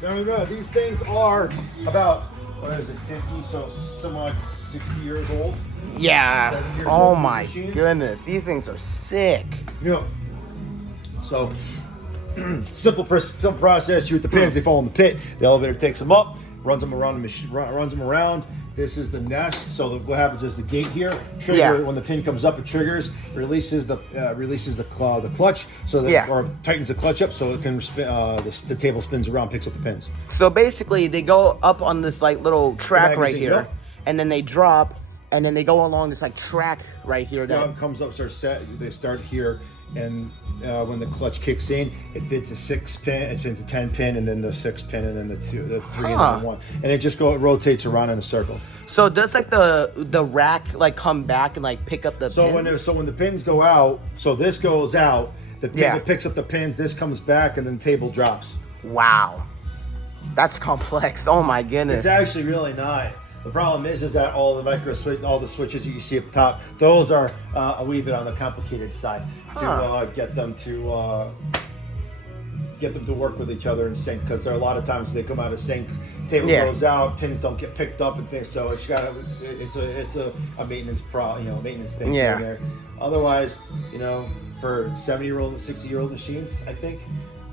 No, these things are about, what is it, 50, so somewhat 60 years old. Yeah. 7 years Oh old, my machines. goodness, these things are sick. Yeah. So, simple process. You hit the pins, they fall in the pit. The elevator takes them up, runs them around the machine, runs them around. This is the nest. So what happens is the gate here trigger when the pin comes up, it triggers, releases the clutch, so that or tightens the clutch up so it can spin. The table spins around, picks up the pins. So basically, they go up on this like little track right here, and then they drop, and then they go along this like track right here. That comes up, they start here, and when the clutch kicks in, it fits a 6 pin, it fits a 10 pin, and then the 6 pin, and then the 3, and then 1, and it just it rotates around in a circle. So does like the rack like come back and like pick up the pins? When the pins go out, so this goes out, the pin that picks up the pins, this comes back, and then the table drops. Wow, that's complex. Oh my goodness. It's actually really not. The problem is that all the switches you see up top, those are a wee bit on the complicated side to get them to work with each other in sync, because there are a lot of times they come out of sync, table goes out, pins don't get picked up and things. So it's a maintenance maintenance thing there. Otherwise, for 70-year-old, 60-year-old machines, I think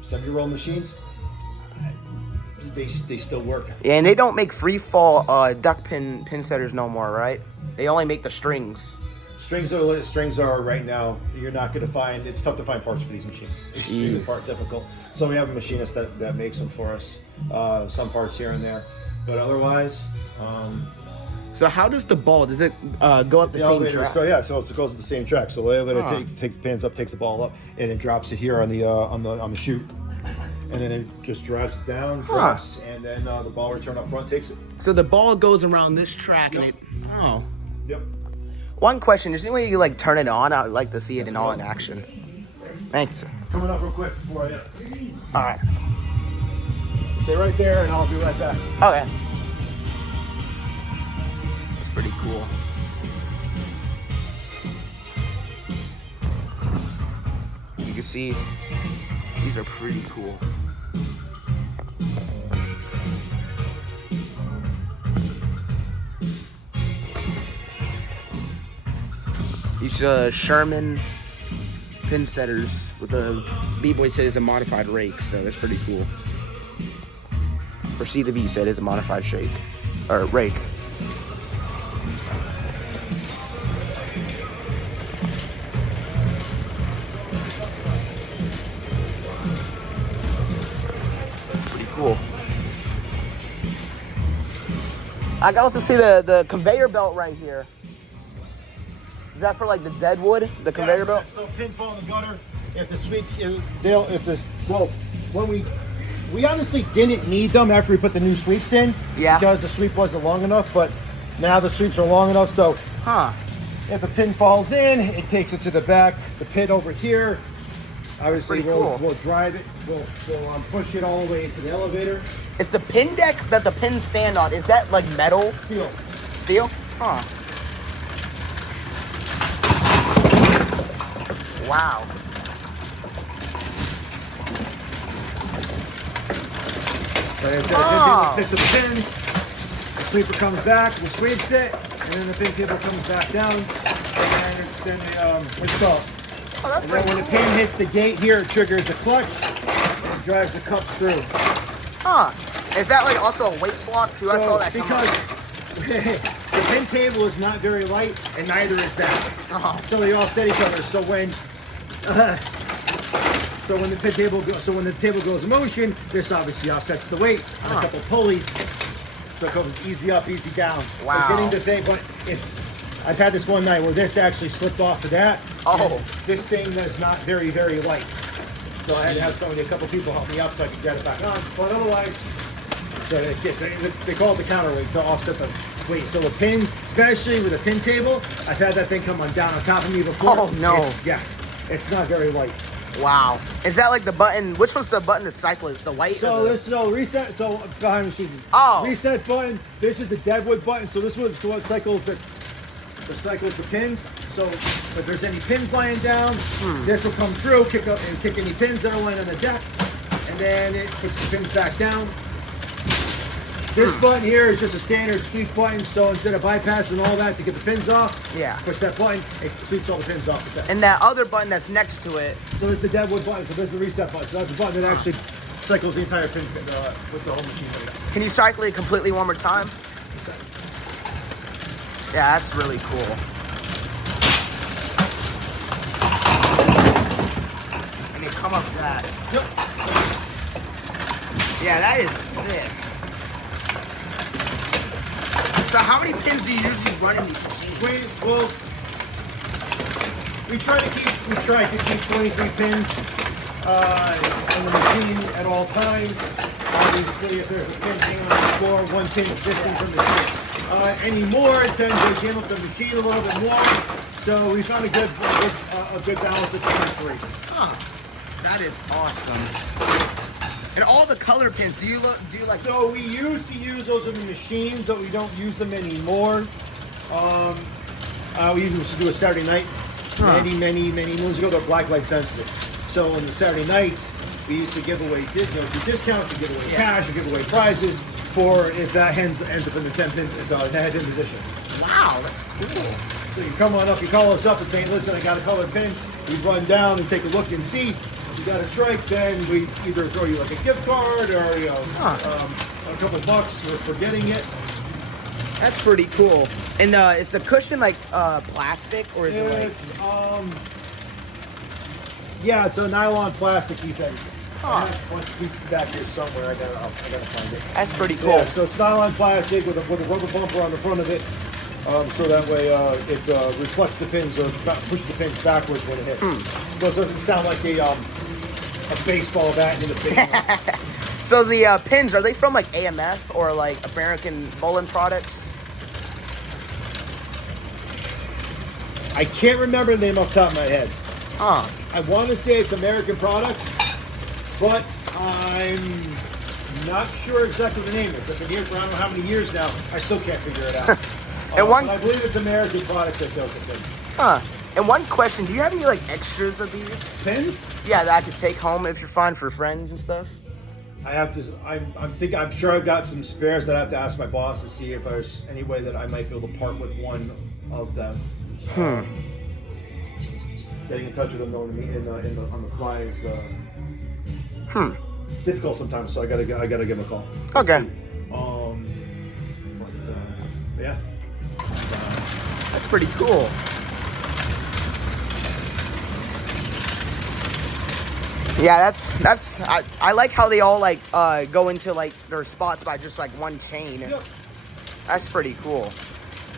70-year-old machines, they still work. Yeah, and they don't make free fall duckpin pin setters no more, right? They only make the strings. Strings are right now. You're not going to find. It's tough to find parts for these machines. It's really difficult. So we have a machinist that makes them for us. Some parts here and there, but otherwise. So how does the ball? Does it go up the same track? So it goes up the same track. So the elevator takes the pins up, takes the ball up, and it drops it here on the chute. And then it just drives it down, drops, and then the ball return up front takes it. So the ball goes around this track, and it. Yep. One question: is there any way you like turn it on? I would like to see it in all in action. Thank you, sir. Coming up real quick for you. All right. Stay right there, and I'll be right back. Okay. That's pretty cool. You can see these are pretty cool. These Sherman pin setters with the B-Boy said is a modified rake, so that's pretty cool. Or C the B said is a modified rake. Pretty cool. I can also see the conveyor belt right here. Is that for like the dead wood, the conveyor belt? So pins fall in the gutter. If the sweep, when we honestly didn't need them after we put the new sweeps in. Yeah. Because the sweep wasn't long enough, but now the sweeps are long enough. So, if the pin falls in, it takes it to the back. The pit over here, obviously we'll drive it. We'll push it all the way into the elevator. Is the pin deck that the pins stand on, is that like metal? Steel. Steel? Huh. Wow. Like I said, picks up the pins, the sweeper comes back, we sweeps it, and then the pin table comes back down, and it's then what's called. And then when the pin hits the gate here, it triggers the clutch, and it drives the cups through. Is that like also a weight block too? I saw that because the pin table is not very light, and neither is that. So they all set each other. So when when the table goes in motion, this obviously offsets the weight on a couple pulleys, so it goes easy up, easy down. Wow. But if I've had this one night where this actually slipped off of that. This thing is not very, very light. So I had to have a couple people help me up so I could get it back on. But otherwise, they call it the counterweight to offset the weight. So the pin, especially with a pin table, I've had that thing come down on top of me before. Oh no. It's not very light. What is that, like the button? Which one's the button to cycle? Is the white? So this reset. So behind the machine. Reset button. This is the deadwood button. So this was what cycles the pins. So if there's any pins lying down, this will come through, kick any pins that are lying on the deck, and then it puts the pins back down. This button here is just a standard sweep button, so instead of bypassing all that to get the pins off, push that button, it sweeps all the pins off with that. And that other button that's next to it. So it's the deadwood button, so there's the reset button. So that's the button that actually cycles the entire pin set with the whole machine. Can you cycle it completely one more time? Yeah, that's really cool. And you come up to that. Yep. Yeah, that is sick. So how many pins do you usually run in these machines? We try to keep 23 pins on the machine at all times. Obviously, if there's a pin hanging on the floor, one pin is missing from the machine. Any more, it tends to jam up the machine a little bit more. So we found a good balance of 23. Huh. That is awesome. And all the color pins, do you like? So we used to use those in the machines, but we don't use them anymore. We used to do a Saturday night many moons ago. They're black light sensitive. So on the Saturday nights, we used to give away do discounts, to give away cash, to give away prizes for if that ends up in the 10 pin head in position. Wow, that's cool. So you come on up, you call us up and say, listen, I got a colored pin. We run down and take a look and see. If you got a strike, then we either throw you like a gift card or a couple bucks for getting it. That's pretty cool. And is the cushion like plastic or is it like? Yeah, it's a nylon plastic keeps everything. I have a bunch of pieces back here somewhere. I gotta find it. That's pretty cool. Yeah, so it's nylon plastic with a rubber bumper on the front of it, so that way it reflects the pins or pushes the pins backwards when it hits. So it doesn't sound like a baseball bat in the face. So the pins, are they from like AMF or like American Bowling Products? I can't remember the name off the top of my head. Huh. I want to say it's American Products, but I'm not sure exactly what the name is. I've been here for I don't know how many years now. I still can't figure it out. But I believe it's American Products that does the thing. Huh. And one question, do you have any like extras of these? Pins? Yeah, that I could take home if you're fine for friends and stuff? I have to. I'm sure I've got some spares that I have to ask my boss to see if there's any way that I might be able to part with one of them. Getting in touch with them on the fly is difficult sometimes. So I gotta give them a call. Okay. Yeah. That's pretty cool. Yeah, I like how they all like go into like their spots by just like one chain. Yep. That's pretty cool.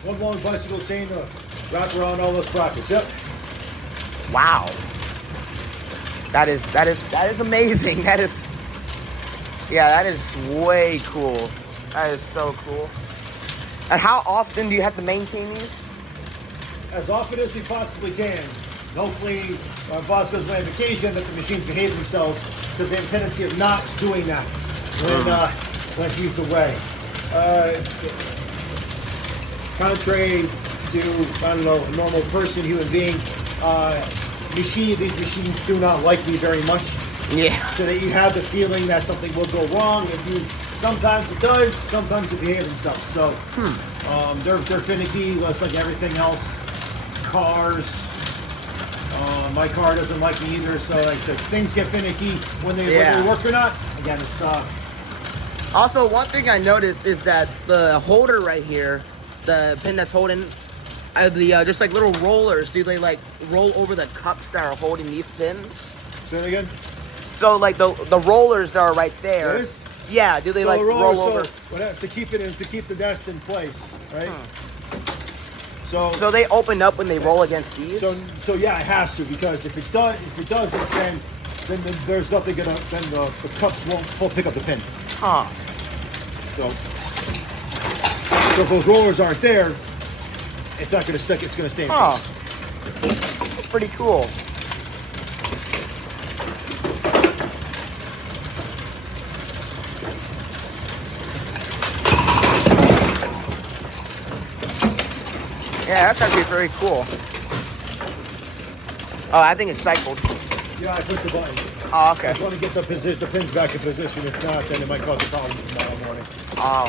One long bicycle chain to wrap around all those sprockets. Yep. Wow. That is amazing. That is way cool. That is so cool. And how often do you have to maintain these? As often as we possibly can. Hopefully, our boss goes away on vacation, that the machines behave themselves, because they have a tendency of not doing that when he's away. Contrary to, I don't know, a normal person, human being, these machines do not like me very much. Yeah. So that you have the feeling that something will go wrong. Sometimes it does, sometimes it behaves themselves. So they're finicky, just like everything else. Cars. My car doesn't like me either, so like I said, things get finicky when they work or not. Again, it's Also, one thing I noticed is that the holder right here, the pin that's holding just like little rollers, do they like roll over the cups that are holding these pins? Say it again. So like the rollers that are right there. This? Yeah, do they like roll over? To keep the nest in place, right? So they open up when they roll against these. So yeah, it has to, because if it doesn't, then there's nothing then the cups won't pick up the pin. So if those rollers aren't there, it's not going to stick. It's going to stay in place. That's pretty cool. Yeah, that's actually very cool. Oh, I think it's cycled. Yeah, I pushed the button. Oh, okay. Just want to get the pins back in position. If not, then it might cause a problem tomorrow morning. Oh.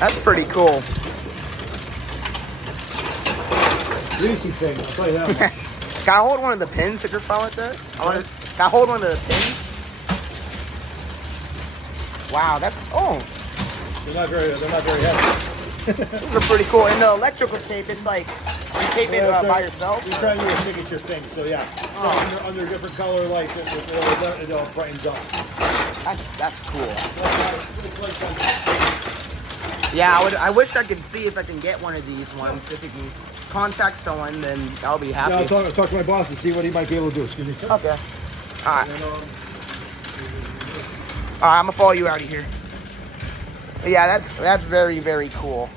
That's pretty cool. Greasy thing, I'll tell you that much. Can I hold one of the pins if you're fine with that? Can I hold one of the pins? Wow, that's, oh. They're not very heavy. These are pretty cool. And the electrical tape, it's like, you tape it by yourself? We try to do a signature thing, so yeah. So under different color lights, it brightens up. That's cool. Yeah, I wish I could see if I can get one of these ones. If you can contact someone, then I'll be happy. Yeah, I'll talk to my boss and see what he might be able to do. Excuse me. Okay. All right. I'm gonna follow you out of here. But yeah, that's very, very cool.